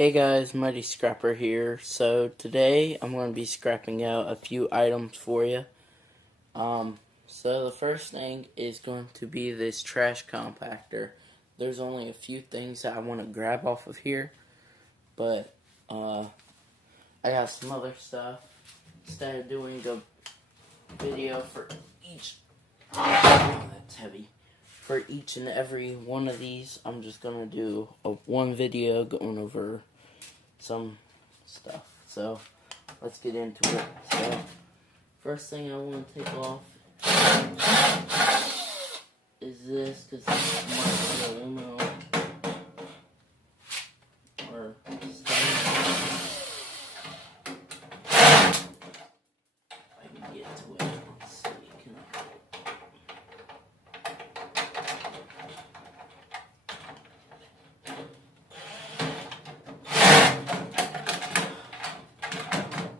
Hey guys, Mighty Scrapper here. So today I'm going to be scrapping out a few items for you. So the first thing is going to be this trash compactor. There's only a few things that I want to grab off of here, but I got some other stuff. Instead of doing a video for each, that's heavy. For each and every one of these, I'm just gonna do one video going over some stuff. So let's get into it. So first thing I want to take off is this, because this might be aluminum or stainless. I can get to it. Let's see.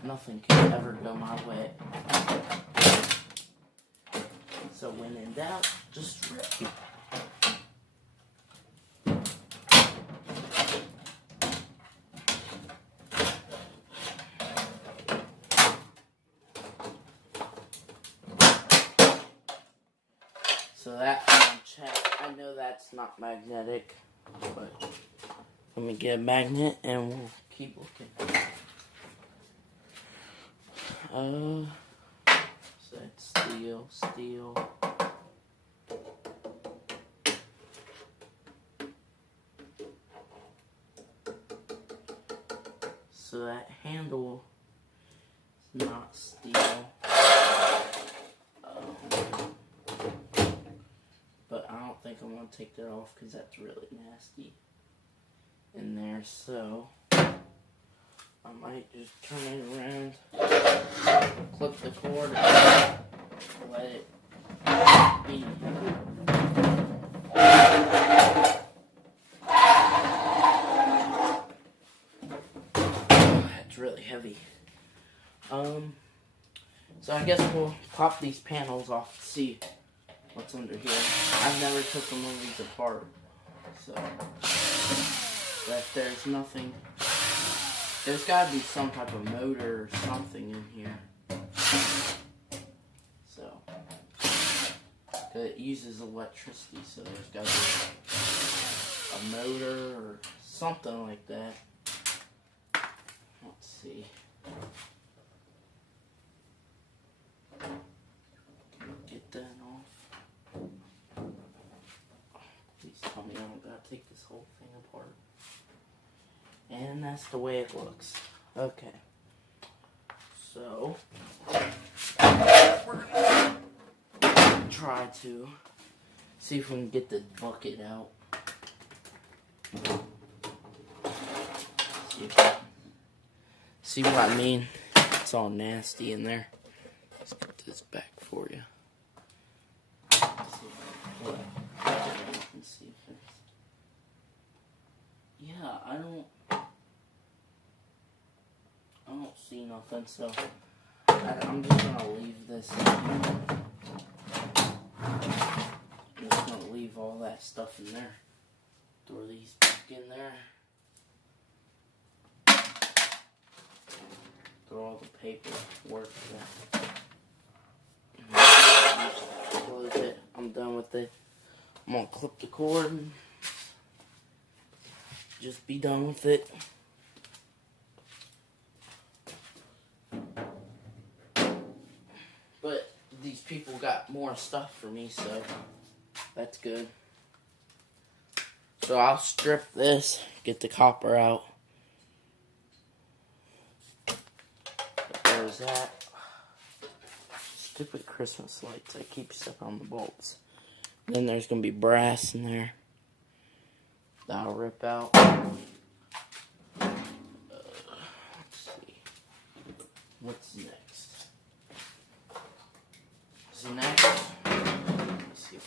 Nothing can ever go my way. So when in doubt, just rip. So that check. I know that's not magnetic, but let me get a magnet and we'll keep looking. So that's steel. So that handle is not steel. But I don't think I'm going to take that off because that's really nasty in there. So I might just turn it around, clip the cord, and let it be. That's really heavy. So I guess we'll pop these panels off to see what's under here. I've never took them of these apart, so that there's nothing. There's got to be some type of motor or something in here. So, because it uses electricity, so there's got to be a motor or something like that. Let's see. Can we get that off? Please tell me I don't got to take this whole thing apart. And that's the way it looks. Okay. So, we're going to try to see if we can get the bucket out. See what I mean? It's all nasty in there. Let's get this back for you. Let's see if there's... Yeah, I don't see nothing, so I'm just gonna leave this. I'm just gonna leave all that stuff in there. Throw these back in there. Throw all the paperwork there. Close it. I'm done with it. I'm gonna clip the cord and just be done with it. But these people got more stuff for me, so that's good. So I'll strip this, get the copper out. But there's that. Stupid Christmas lights. I keep stepping on the bolts. Then there's going to be brass in there. That'll rip out. Let's see. What's next? So next, let's see.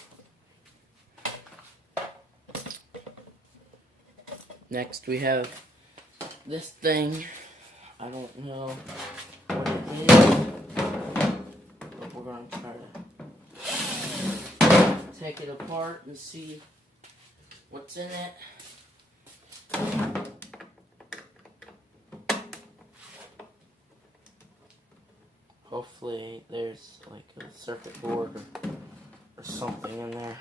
Next we have this thing. I don't know what it is, but we're going to try to take it apart and see what's in it. hopefully there's like a circuit board or something in there.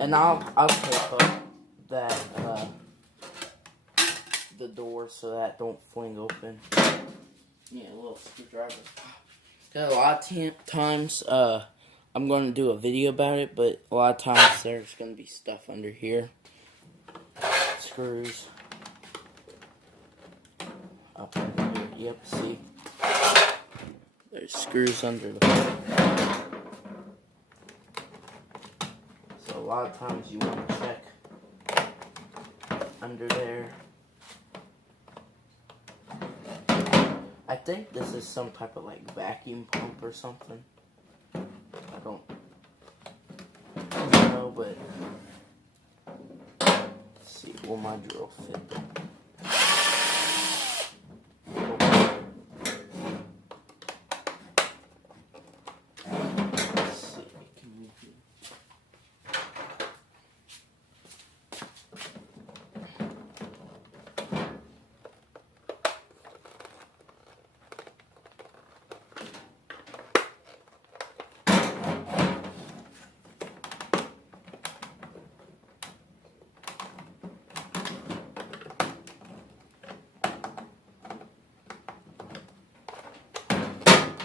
And I'll tape up that the door so that don't fling open. Yeah, a little screwdriver. Got a lot of times I'm going to do a video about it, but a lot of times there's going to be stuff under here. Screws. Up under here. Yep, see? There's screws under the hood. So a lot of times you want to check under there. I think this is some type of like vacuum pump or something. I don't know, but let's see, will my drill fit there? Let's see, can we do?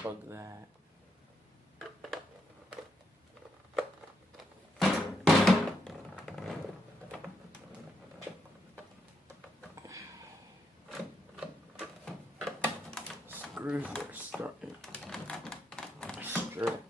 Plug that. Screws are starting to strip.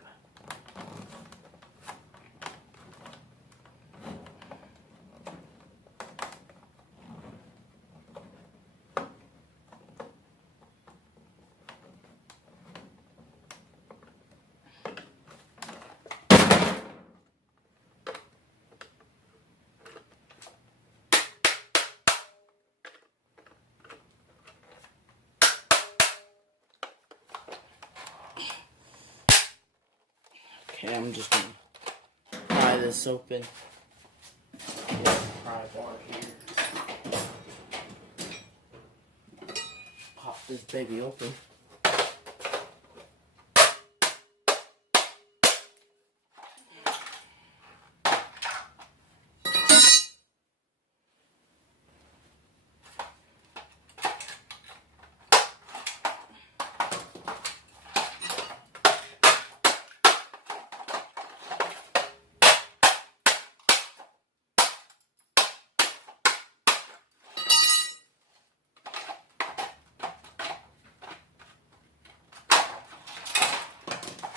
Okay, I'm just gonna pry this open. Pry bar here. Pop this baby open.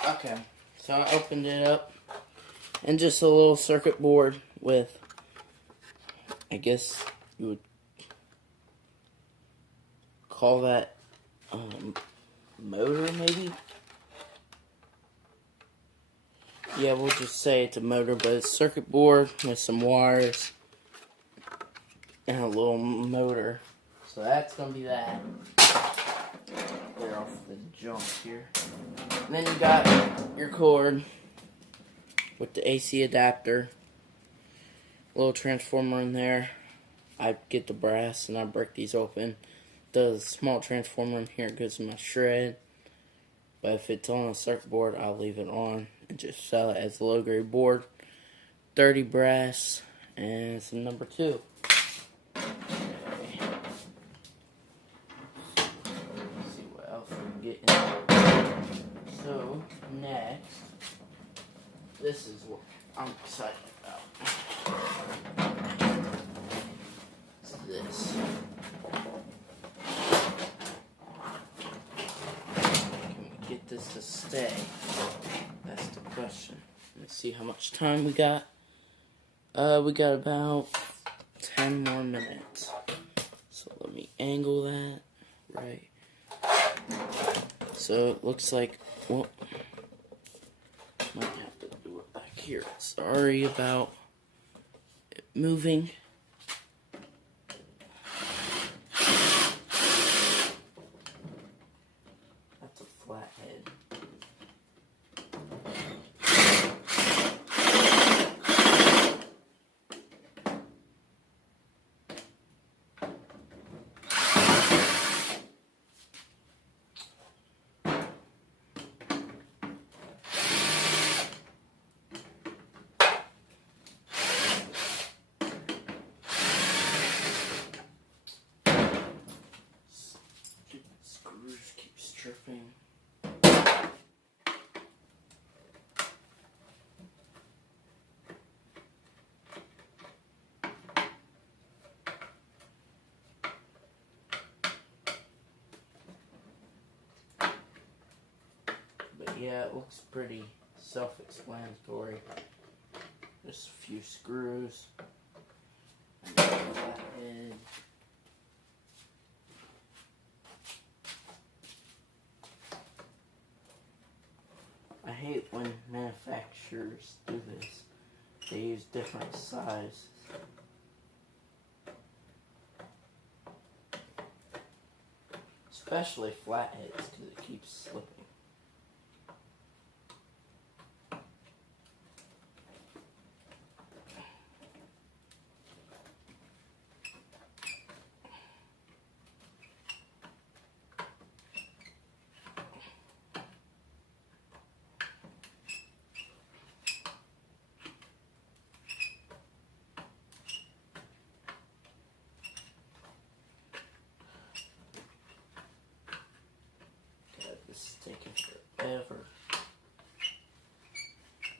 Okay, so I opened it up, and just a little circuit board with, I guess you would call that motor, maybe? Yeah, we'll just say it's a motor, but it's a circuit board with some wires and a little motor. So that's going to be that. Clear off the junk here. And then you got your cord with the AC adapter. A little transformer in there. I get the brass and I break these open. The small transformer in here goes in my shred. But if it's on a circuit board, I'll leave it on and just sell it as a low grade board. 30 brass and some number 2. So, next, this is what I'm excited about. It's this. Can we get this to stay? That's the question. Let's see how much time we got. We got about 10 more minutes. So let me angle that right. So it looks like, well, might have to do it back here. Sorry about it moving. That's a flat head. yeah, it looks pretty self-explanatory. Just a few screws. And then flathead. I hate when manufacturers do this. They use different sizes. Especially flatheads, because it keeps slipping. This is taking forever.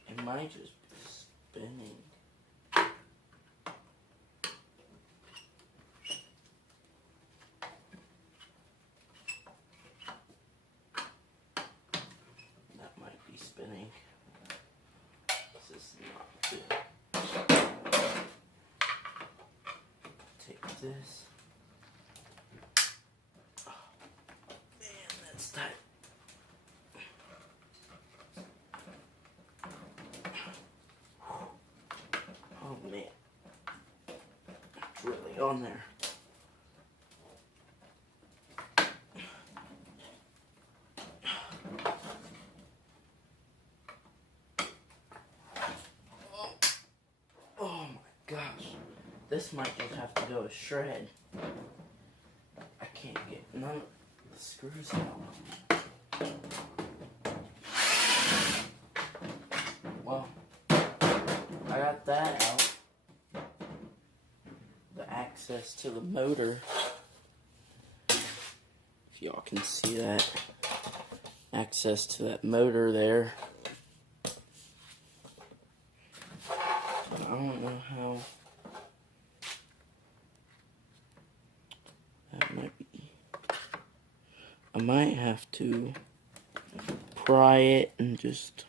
It might just be spinning. That might be spinning. This is not good. Take this. Oh, man, that's tight. Oh man, it's really on there. Oh my gosh, this might just have to go a shred. I can't get none of the screws out. Well, I got that out. The access to the motor. If y'all can see that. Access to that motor there. But I don't know how. That might be. I might have to pry it and just.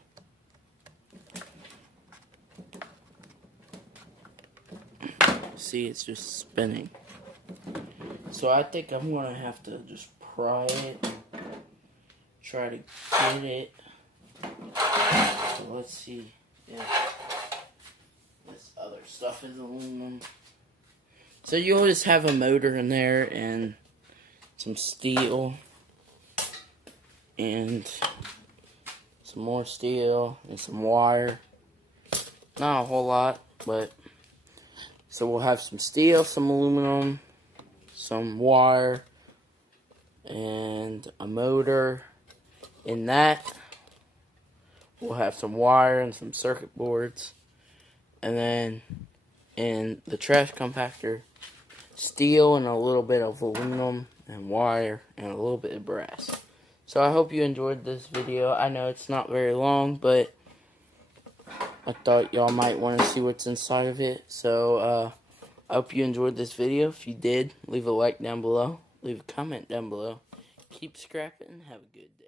See, it's just spinning. So I think I'm gonna have to just pry it and try to get it. So let's see if this other stuff is aluminum. So you'll just have a motor in there and some steel and some more steel and some wire. Not a whole lot, but so we'll have some steel, some aluminum, some wire, and a motor. In that, we'll have some wire and some circuit boards. And then in the trash compactor, steel and a little bit of aluminum and wire and a little bit of brass. So I hope you enjoyed this video. I know it's not very long, but I thought y'all might want to see what's inside of it. So I hope you enjoyed this video. If you did, leave a like down below. Leave a comment down below. Keep scrapping. Have a good day.